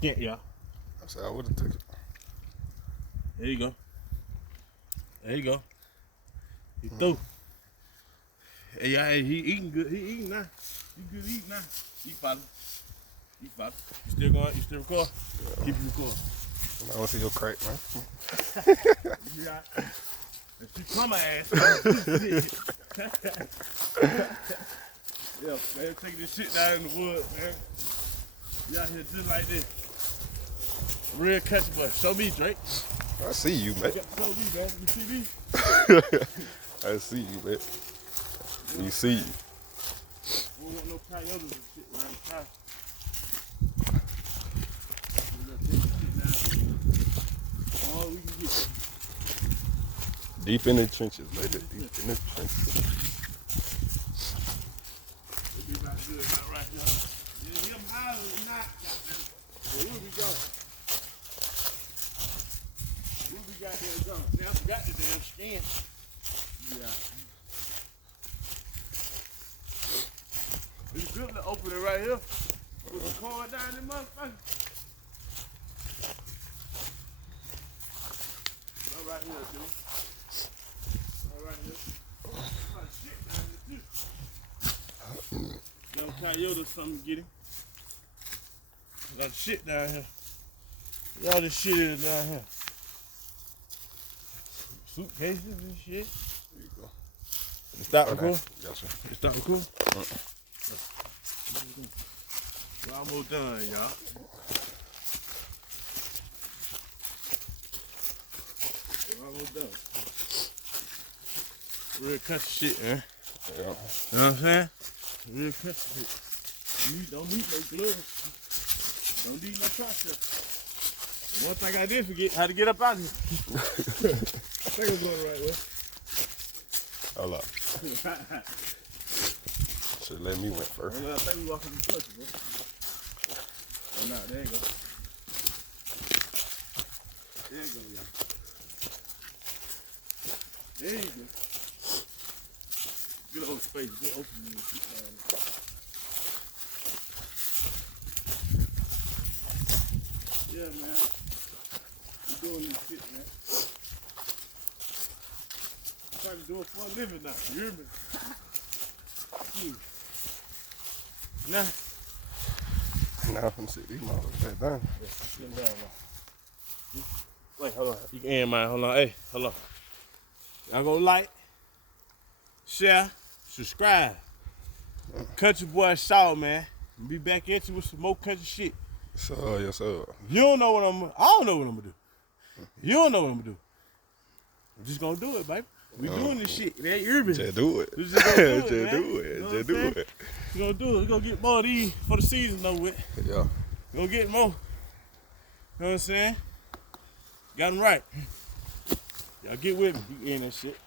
skint, y'all. I said I would have took it. There you go. There you go. He through. Hey, y'all, hey, he eating good. He eating now. He good eating now. Eat, father. Eat, father. You still going? You still record? Yeah. Keep it recording. I want to see your crack, man. Yeah. If you come my ass. Yeah, man, take this shit down in the woods, man. You out here just like this. Real country boy. Show me, Drake. I see you, man. Show me, man. You see me? I see you, man. We see you. We don't want no coyotes and shit around the car. All we can get. Deep in the trenches, baby. Deep in the trenches. It'll be about good, about right here. You hear them hollering, we not, goddamn. Well, where we go? Where we got there to go? Now I forgot the damn skin. Yeah. It's good to open it right here. Put the corn down in the motherfucker. All right here, dude. All right here. A lot of shit down here, too. Young coyote or something to get him. A lot of shit down here. All this shit is down here. Suitcases and shit. There you go. Stop recording? Gotcha. Stop recording? We're almost done, y'all. We're almost done. Real country shit, man. Yeah. You know what I'm saying? Real country shit. Don't need no gloves. Don't need no process. One thing I did forget, how to get up out of here. I think I'm going the right way. Hold up. Should let me win first. I think we walking the country, bro. Oh, no, there you go. There you go, y'all. There you go. Good old space. Good open. Yeah, man. We doing this shit, man. I'm trying to do it for a living now. You hear me? Nah. Now I'm see these motherfuckers done. Sit down now. Wait, hold on. You can end mine. Hold on. Hey, hold on. Y'all go like, share, subscribe. Country boy shawG, man. Be back at you with some more country shit. So, yes, sir. You don't know what I don't know what I'm gonna do. You don't know what I'm gonna do. I'm just gonna do it, baby. We doing this shit. It ain't urban. Just do it. Just gonna do it, Just man. do it. You know Just what I'm do saying? it. We gonna do it. We gonna get more of these for the season though with. Yeah. We gonna get more. You know what I'm saying? Got them right. Y'all get with me. You can end that shit.